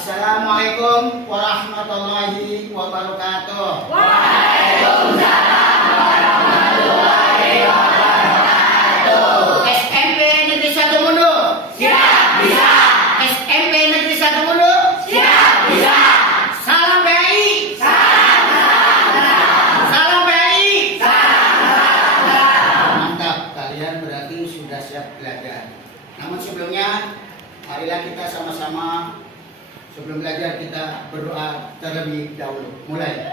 Assalamualaikum warahmatullahi wabarakatuh. Waalaikumsalam warahmatullahi wabarakatuh. SMP Negeri 1 Mundu. Siap, bisa. SMP Negeri 1 Mundu. Siap, bisa. Salam BI. Salam. Salam BI. Salam. Mantap, kalian berarti sudah siap belajar. Namun sebelumnya, marilah kita sama-sama sebelum belajar kita berdoa terlebih dahulu. Mulai.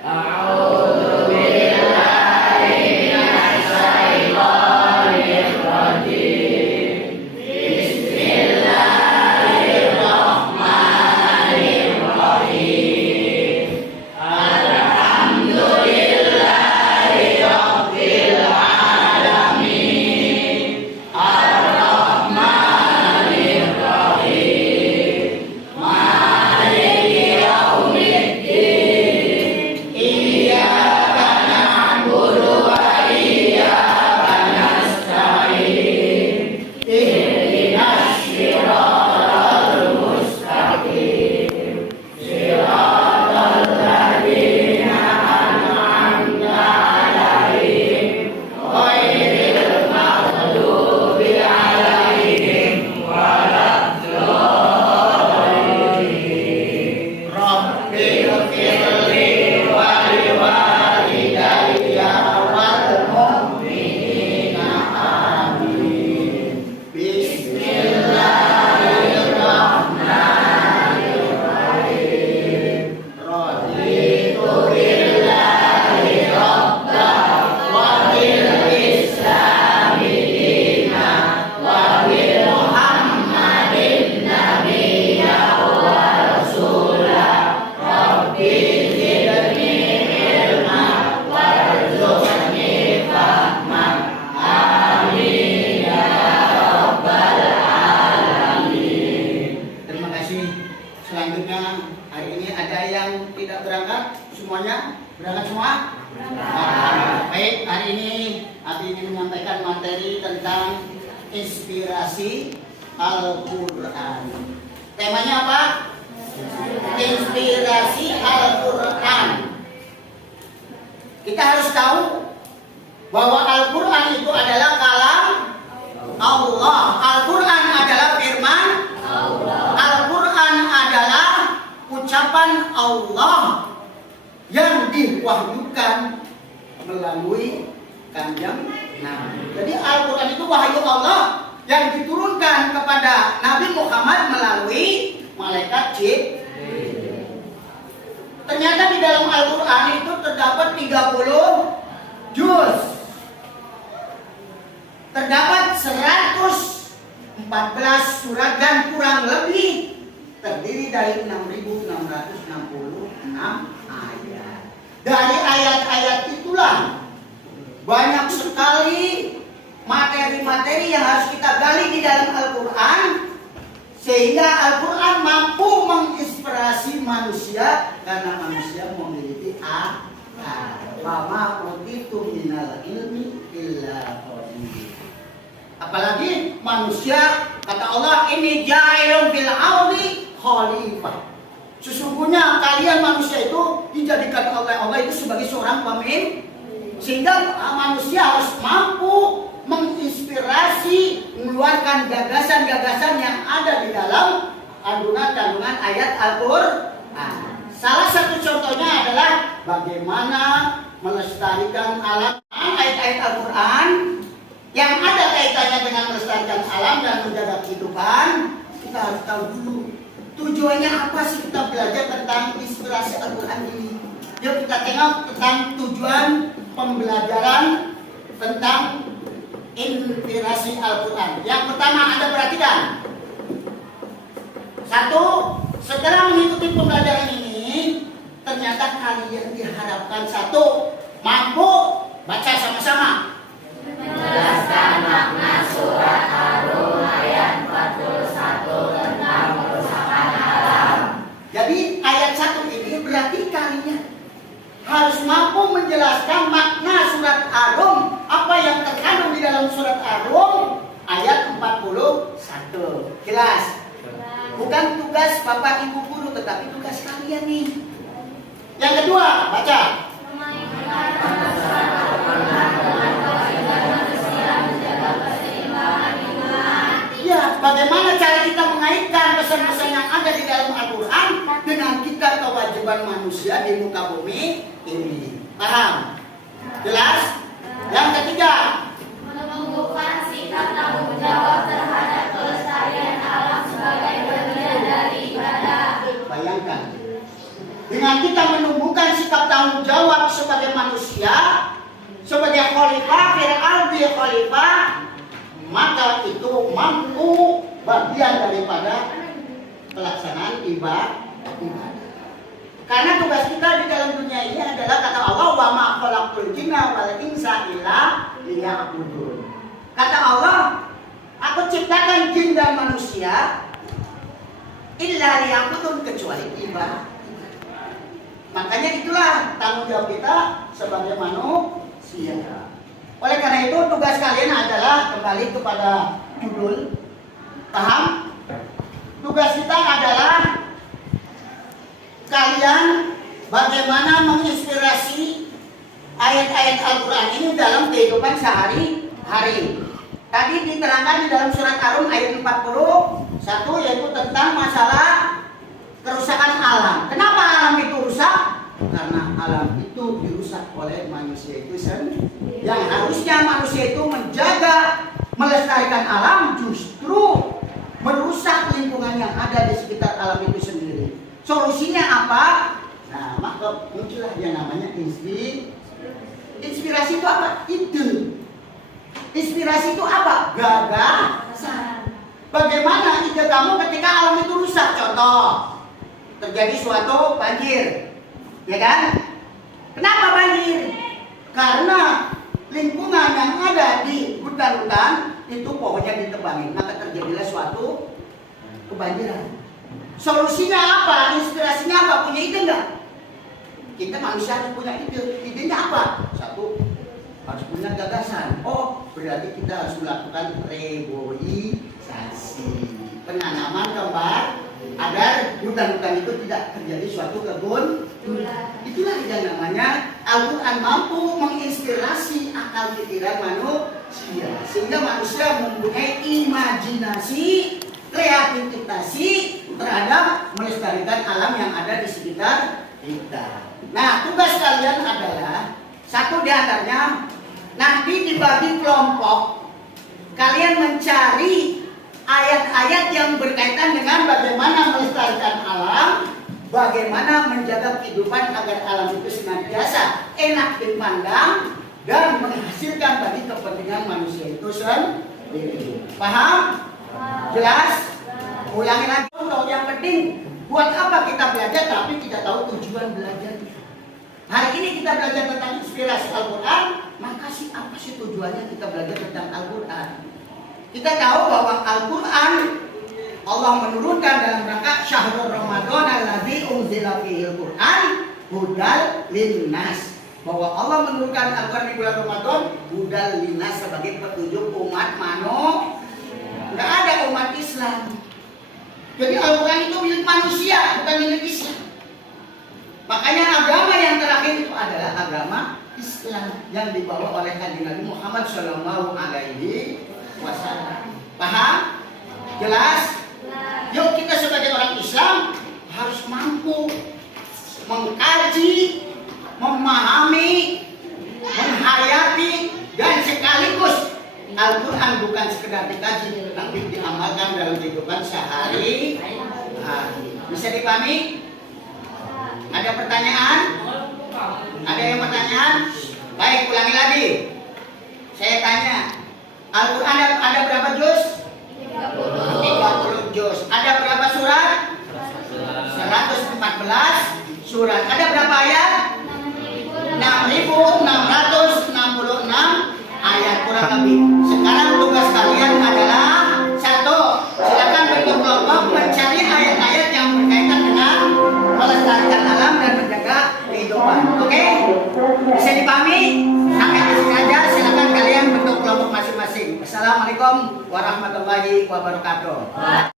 A'udzubillahi minasyaitonirrajim. Bismillahirrahmanirrahim. Alhamdulillahi rabbil alamin. Ar-Rahmanir Rahim. Maliki yaumiddin. Iyyaka na'budu wa iyyaka nasta'in. Ihdinas siratal mustaqim. Siratal ladzina an'amta 'alaihim ghairil maghdubi 'alaihim waladdallin. Rabbil firli wa liwalidayya wal mu'minina amin. Bismillahirrahmanirrahim. Raditu billahi rabban wa bil islami dinan wa bi Muhammadin nabiyya wa rasulah. Rabbi zidni ilma warzuqni fahman. Amin ya rabbal alamin. Terima kasih. Selanjutnya hari ini ada yang tidak berangkat, semuanya berangkat semua? Baik, hari ini Abi ingin menyampaikan materi tentang inspirasi Al-Quran. Temanya apa? Inspirasi Al-Quran. Kita harus tahu bahwa Al-Quran itu adalah kalam Allah. Al-Quran adalah firman Al-Quran adalah ucapan Allah yang diwahyukan melalui Kanjeng Nabi. Jadi Al-Quran itu wahyu Allah yang diturunkan kepada Nabi Muhammad melalui malaikat Jibril. Ternyata di dalam Al-Quran itu terdapat 30 juz. Terdapat 114 surat dan kurang lebih terdiri dari 6.666 ayat. Dari ayat-ayat itulah banyak sekali materi-materi yang harus kita gali di dalam Al-Quran, sehingga Al-Quran mampu menginspirasi manusia karena manusia memiliki akal. Wa utitu minal ilmi illa qalil. Apalagi manusia, kata Allah, ini ja'ilun fil ardi khalifah. Sesungguhnya kalian manusia itu dijadikan oleh Allah itu sebagai seorang pemimpin, sehingga manusia harus mampu menginspirasi, mengeluarkan gagasan-gagasan yang ada di dalam kandungan-kandungan ayat Al-Quran. Salah satu contohnya adalah bagaimana melestarikan alam. Ayat-ayat Al-Quran yang ada kaitannya dengan melestarikan alam dan menjaga kehidupan, kita harus tahu dulu tujuannya apa sih kita belajar tentang inspirasi Al-Quran ini. Yuk kita tengok tentang tujuan pembelajaran tentang inspirasi Al-Quran. Yang pertama, Anda perhatikan. Satu, setelah mengikuti pembelajaran ini, ternyata kalian diharapkan satu, mampu baca sama-sama. Menjelaskan makna surat Ar-Rum ayat 41 tentang kerusakan alam. Jadi ayat 1 ini berarti kalian harus mampu menjelaskan makna surat Ar-Rum, apa yang terkandung di dalam surat Ar-Rum ayat 41. Jelas? Bukan tugas Bapak Ibu guru, tetapi tugas kalian nih. Yang kedua, baca. Ya, bagaimana cara kita mengaitkan pesan-pesan yang ada di dalam Al-Quran dengan kita kewajiban manusia di muka bumi ini. Paham? Jelas? Yang ketiga, menumbuhkan sikap tanggung jawab terhadap kelestarian alam sebagai bagian dari ibadah. bayangkan, dengan kita menumbuhkan sikap tanggung jawab sebagai manusia, sebagai khalifah, fir'audi khalifah, maka itu mampu bagian daripada pelaksanaan ibadah. Karena tugas kita di dalam dunia ini adalah kata Allah, wa ma khalaqtul jinna wal insa illa liya'budun. Kata Allah, aku ciptakan jin dan manusia illa liya'budun, kecuali ibadah. Makanya itulah tanggung jawab kita sebagai manusia. Oleh karena itu tugas kalian adalah kembali kepada judul. Paham? Tugas kita adalah kalian bagaimana menginspirasi ayat-ayat Al-Quran ini dalam kehidupan sehari-hari. Tadi diterangkan di dalam surat Ar-Rum ayat 41, yaitu tentang masalah kerusakan alam. Kenapa alam itu rusak? Karena alam itu dirusak oleh manusia itu sendiri. Yang harusnya manusia itu menjaga, melestarikan alam, justru merusak lingkungan yang ada di sekitar alam itu sendiri. Solusinya apa? Nah, maka muncullah yang namanya inspirasi. Inspirasi itu apa? Ide. Inspirasi itu apa? Gagasan. Bagaimana ide kamu ketika alam itu rusak? Contoh, terjadi suatu banjir, ya kan? Kenapa banjir? Karena lingkungan yang ada di hutan-hutan itu pohonnya ditebangin, maka terjadilah suatu kebanjiran. Solusinya apa? Inspirasinya apa? Punya ide enggak? Kita manusia harus punya ide. Idenya apa? Satu, harus punya gagasan. Oh, berarti kita harus melakukan reboisasi, penanaman kembali agar hutan-hutan itu tidak terjadi suatu kebun. Itulah yang namanya Al-Quran mampu menginspirasi akal pikiran manusia, sehingga manusia mempunyai imajinasi, kreativitas terhadap melestarikan alam yang ada di sekitar kita. Nah, tugas kalian adalah satu di antaranya, nanti dibagi kelompok, kalian mencari ayat-ayat yang berkaitan dengan bagaimana melestarikan alam, bagaimana menjaga kehidupan agar alam itu senantiasa enak dipandang dan menghasilkan bagi kepentingan manusia itu sendiri. Paham? Jelas? Ulangi lagi. Contoh yang penting, buat apa kita belajar tapi tidak tahu tujuan belajar. Hari ini kita belajar tentang inspirasi Al-Quran, maka apa sih tujuannya kita belajar tentang Al-Quran? Kita tahu bahwa Al-Quran Allah menurunkan dalam rangka Syahrul Ramadan alladzi unzila fihil Quran hudal linnas. Bahwa Allah menurunkan Al-Quran di bulan Ramadan hudal linnas sebagai petunjuk umat manusia. Enggak ada umat Islam. Jadi Al-Quran itu milik manusia, bukan milik Islam. Makanya agama yang terakhir itu adalah agama Islam yang dibawa oleh Kanjeng Nabi Muhammad Shallallahu Alaihi Wasallam. Paham? Jelas? Yuk kita sebagai orang Islam harus mampu mengkaji, memahami, menghayati, dan sekaligus Al-Quran bukan sekedar dikaji, tapi diamalkan dalam kehidupan sehari-hari. Bisa dipahami? Ada pertanyaan? Ada yang pertanyaan? Baik, ulangi lagi. Saya tanya, Al-Quran ada berapa juz? 30 juz. Ada berapa surat? 114 surat. Ada berapa ayat? 6.666 ayat kurang lebih. Sekarang tugas kalian adalah satu, silakan bentuk kelompok mencari ayat-ayat yang berkaitan dengan melestarikan alam dan menjaga kehidupan. Oke? Bisa dipahami? Sampai di sini aja. Silakan kalian bentuk kelompok masing-masing. Assalamualaikum warahmatullahi wabarakatuh.